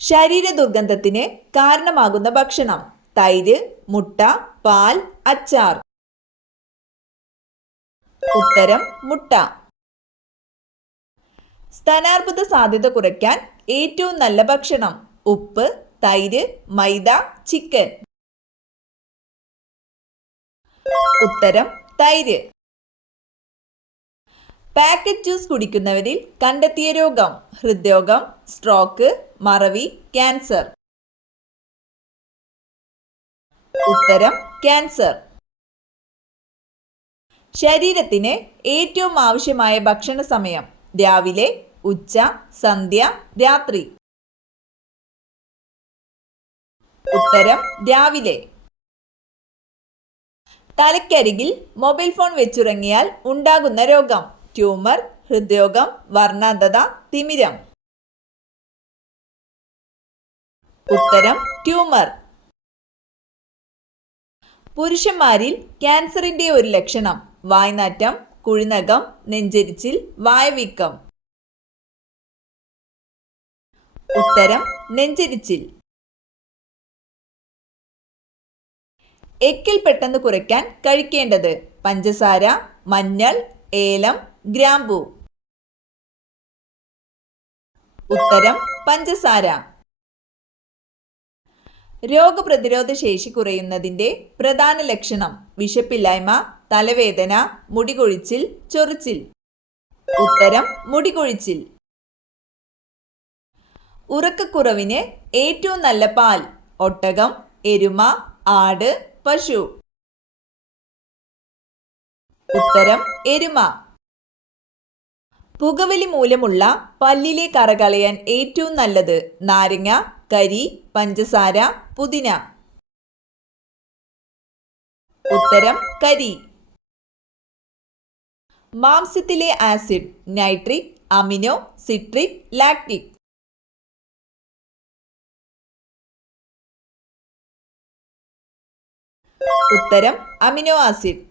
ശരീര ദുർഗന്ധത്തിന് കാരണമാകുന്ന ഭക്ഷണം: തൈര്, മുട്ട, പാൽ, അച്ചാർ. ഉത്തരം മുട്ട. സ്തനാർബുദ സാധ്യത കുറയ്ക്കാൻ ഏറ്റവും നല്ല ഭക്ഷണം: ഉപ്പ്, തൈര്, മൈദ, ചിക്കൻ. ഉത്തരം തൈര്. പാക്കറ്റ് ജ്യൂസ് കുടിക്കുന്നവരിൽ കണ്ടെത്തിയ രോഗം: ഹൃദ്രോഗം, സ്ട്രോക്ക്, മറവി, ക്യാൻസർ. ഉത്തരം ക്യാൻസർ. ശരീരത്തിന് ഏറ്റവും ആവശ്യമായ ഭക്ഷണ സമയം: രാവിലെ, ഉച്ച, സന്ധ്യ, രാത്രി. ഉത്തരം രാവിലെ. തലയ്ക്കരികിൽ മൊബൈൽ ഫോൺ വെച്ചുറങ്ങിയാൽ ഉണ്ടാകുന്ന രോഗം: ട്യൂമർ, ഹൃദ്രോഗം, വർണ്ണാന്ധത, തിമിരം. ഉത്തരം ട്യൂമർ. പുരുഷന്മാരിൽ ക്യാൻസറിന്റെ ഒരു ലക്ഷണം: വായ്നാറ്റം, കുഴിനകം, നെഞ്ചെരിച്ചിൽ, വായവീക്കം. ഉത്തരം നെഞ്ചെരിച്ചിൽ. എക്കിൽ പെട്ടെന്ന് കുറയ്ക്കാൻ കഴിക്കേണ്ടത്: പഞ്ചസാര, മഞ്ഞൾ, ഏലം, ഗ്രാമ്പൂ. ഉത്തരം പഞ്ചസാര. രോഗപ്രതിരോധ ശേഷി കുറയുന്നതിന്റെ പ്രധാന ലക്ഷണം: വിശപ്പില്ലായ്മ, തലവേദന, മുടികൊഴിച്ചിൽ, ചൊറിച്ചിൽ. ഉത്തരം മുടികൊഴിച്ചിൽ. ഉറക്കക്കുറവിന് ഏറ്റവും നല്ല പാൽ: ഒട്ടകം, എരുമ, ആട്, പശു. ഉത്തരം എരുമ. പുകവലി മൂലമുള്ള പല്ലിലെ കറ കളയാൻ ഏറ്റവും നല്ലത്: നാരങ്ങ, കരി, പഞ്ചസാര, പുതിന. ഉത്തരം കരി. മാംസ്യത്തിലെ acid: nitric, amino, citric, lactic. ഉത്തരം അമിനോ ആസിഡ്.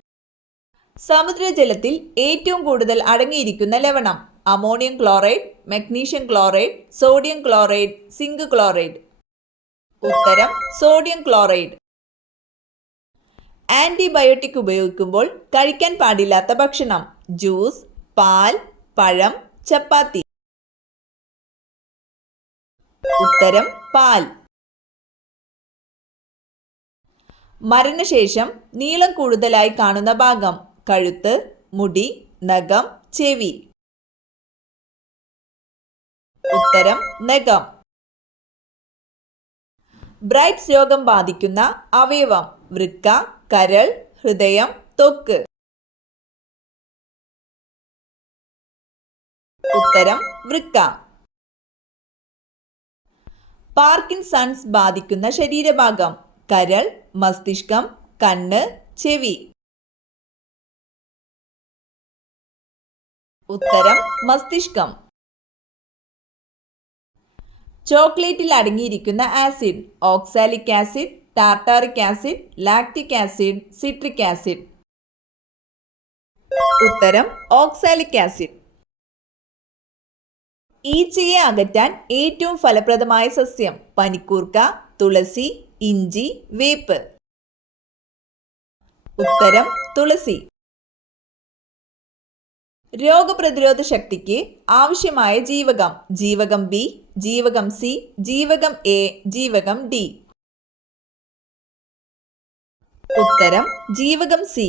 സമുദ്രജലത്തിൽ ഏറ്റവും കൂടുതൽ അടങ്ങിയിരിക്കുന്ന ലവണം: ammonium chloride, magnesium chloride, sodium chloride, zinc chloride. ഉത്തരം സോഡിയം ക്ലോറൈഡ്. ആന്റിബയോട്ടിക് ഉപയോഗിക്കുമ്പോൾ കഴിക്കാൻ പാടില്ലാത്ത ഭക്ഷണം: ജ്യൂസ്, പാൽ, പഴം, ചപ്പാത്തി. ഉത്തരം പാൽ. മരണശേഷം നീളം കൂടുതലായി കാണുന്ന ഭാഗം: കഴുത്ത്, മുടി, നഖം, ചെവി. ഉത്തരം നഖം. ബ്രൈറ്റ്സ് രോഗം ബാധിക്കുന്ന അവയവം: വൃക്ക, കരൾ, ഹൃദയം, ത്വക്ക്. ഉത്തരം വൃക്ക. പാർക്കിൻസൺസ് ബാധിക്കുന്ന ശരീരഭാഗം: കരൾ, മസ്തിഷ്കം, കണ്ണ്, ചെവി. ഉത്തരം മസ്തിഷ്കം. ചോക്ലേറ്റിൽ അടങ്ങിയിരിക്കുന്ന acid: oxalic acid, tartaric acid, lactic acid, citric acid. ഉത്തരം ഓക്സാലിക് ആസിഡ്. ഈച്ചയെ അകറ്റാൻ ഏറ്റവും ഫലപ്രദമായ സസ്യം: പനിക്കൂർക്ക, തുളസി, ഇഞ്ചി, വേപ്പ്. ഉത്തരം തുളസി. രോഗപ്രതിരോധ ശക്തിക്ക് ആവശ്യമായ ജീവകം: ജീവകം ബി, ജീവകം സി, ജീവകം എ, ജീവകം ഡി. ഉത്തരം ജീവകം സി.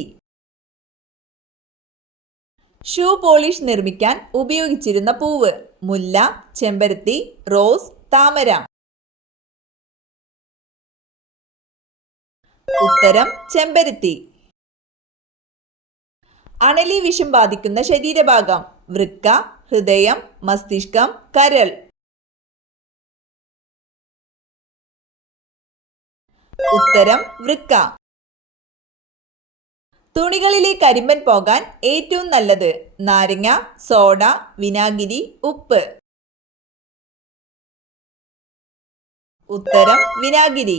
ഷൂ പോളിഷ് നിർമ്മിക്കാൻ ഉപയോഗിച്ചിരുന്ന പൂവ്: മുല്ല, ചെമ്പരത്തി, റോസ്, താമര. ഉത്തരം ചെമ്പരത്തി. അണലി വിഷം ബാധിക്കുന്ന ശരീരഭാഗം: വൃക്ക, ഹൃദയം, മസ്തിഷ്കം, കരൾ. ഉത്തരം വൃക്ക. തുണികളിലെ കരിമ്പൻ പോകാൻ ഏറ്റവും നല്ലത്: നാരങ്ങ, സോഡ, വിനാഗിരി, ഉപ്പ്. ഉത്തരം വിനാഗിരി.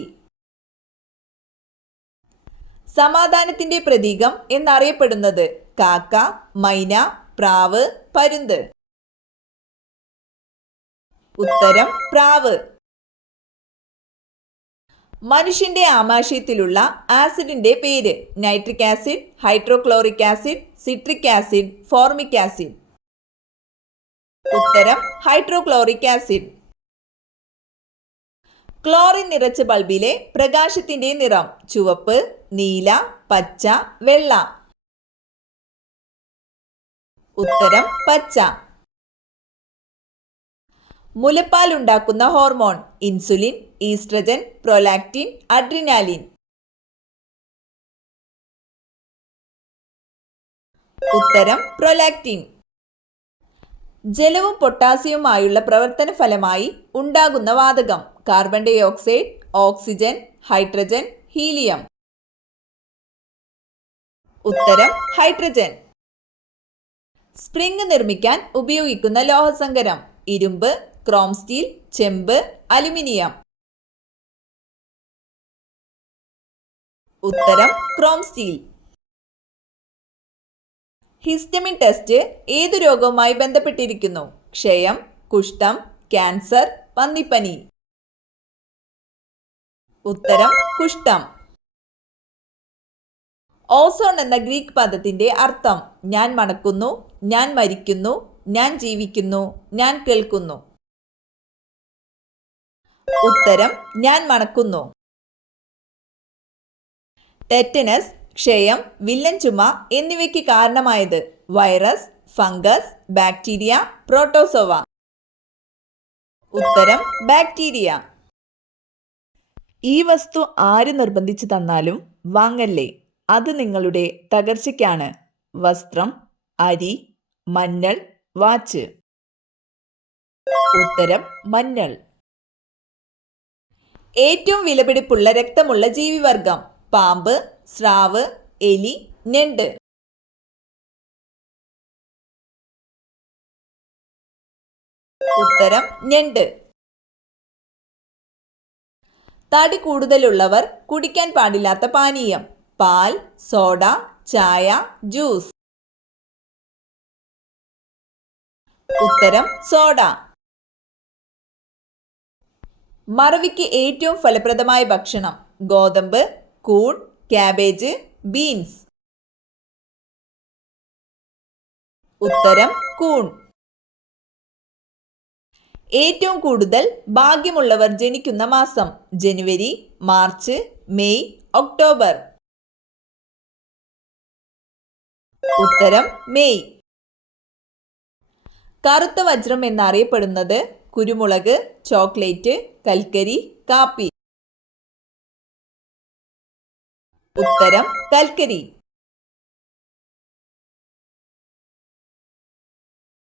സമാധാനത്തിന്റെ പ്രതീകം എന്നറിയപ്പെടുന്നത്: കാക്ക, മൈന, പ്രാവ്, പരുന്ത്. ഉത്തരം പ്രാവ്. മനുഷ്യന്റെ ആമാശയത്തിലുള്ള ആസിഡിന്റെ പേര്. Nitric acid, hydrochloric acid, citric acid, formic acid. ഉത്തരം ഹൈഡ്രോക്ലോറിക് ആസിഡ്. ക്ലോറിൻ നിറച്ച ബൾബിലെ പ്രകാശത്തിന്റെ നിറം. ചുവപ്പ്, നീല, പച്ച, വെള്ള. ഉത്തരം പച്ച. മുലപ്പാൽ ഉണ്ടാക്കുന്ന hormone. Insulin, oestrogen, prolactin, adrenaline. ഉത്തരം പ്രൊലാക്റ്റിൻ. ജലവും പൊട്ടാസ്യവുമായുള്ള പ്രവർത്തന ഫലമായി ഉണ്ടാകുന്ന വാതകം. Carbon dioxide, oxygen, hydrogen, helium. ഉത്തരം ഹൈഡ്രജൻ. സ്പ്രിംഗ് നിർമ്മിക്കാൻ ഉപയോഗിക്കുന്ന ലോഹസങ്കരം. ഇരുമ്പ്, ക്രോം സ്റ്റീൽ, ചെമ്പ്, അലുമിനിയം. ഉത്തരം ക്രോം സ്റ്റീൽ. ഹിസ്റ്റമിൻ ടെസ്റ്റ് ഏതു രോഗവുമായി ബന്ധപ്പെട്ടിരിക്കുന്നു? ക്ഷയം, കുഷ്ഠം, ക്യാൻസർ, പന്നിപ്പനി. ഉത്തരം കുഷ്ഠം. ഓസോൺ എന്ന ഗ്രീക്ക് പദത്തിന്റെ അർത്ഥം. ഞാൻ മണക്കുന്നു, ഞാൻ മരിക്കുന്നു, ഞാൻ ജീവിക്കുന്നു, ഞാൻ കേൾക്കുന്നു. ഉത്തരം ഞാൻ മണക്കുന്നു. ടെറ്റനസ്, ക്ഷയം, വില്ലൻ ചുമ എന്നിവയ്ക്ക് കാരണമായത്. Virus, fungus, bacteria, protozoa. ഉത്തരം ബാക്ടീരിയ. ഈ വസ്തു ആര് നിർബന്ധിച്ചു തന്നാലും വാങ്ങല്ലേ, അത് നിങ്ങളുടെ തകർച്ചയ്ക്കാണ്. വസ്ത്രം, അരി, മഞ്ഞൾ, വാച്ച്. ഉത്തരം മഞ്ഞൾ. ഏറ്റവും വിലപിടിപ്പുള്ള രക്തമുള്ള ജീവിവർഗം. പാമ്പ്, സ്രാവ്, എലി, ഞണ്ട്. ഉത്തരം ഞണ്ട്. തടി കൂടുതലുള്ളവർ കുടിക്കാൻ പാടില്ലാത്ത പാനീയം. പാൽ, സോഡ, ചായ, ജ്യൂസ്. ഉത്തരം സോഡ. മറവിക്ക് ഏറ്റവും ഫലപ്രദമായ ഭക്ഷണം. ഗോതമ്പ്, കൂൺ, ക്യാബേജ്, ബീൻസ്. ഉത്തരം കൂൺ. ഏറ്റവും കൂടുതൽ ഭാഗ്യമുള്ളവർ ജനിക്കുന്ന മാസം. ജനുവരി, മാർച്ച്, മെയ്, ഒക്ടോബർ. ഉത്തരം മെയ്. കറുത്ത വജ്രം എന്നറിയപ്പെടുന്നത്. കുരുമുളക്, ചോക്ലേറ്റ്, കൽക്കരി, കാപ്പി. ഉത്തരം കൽക്കരി.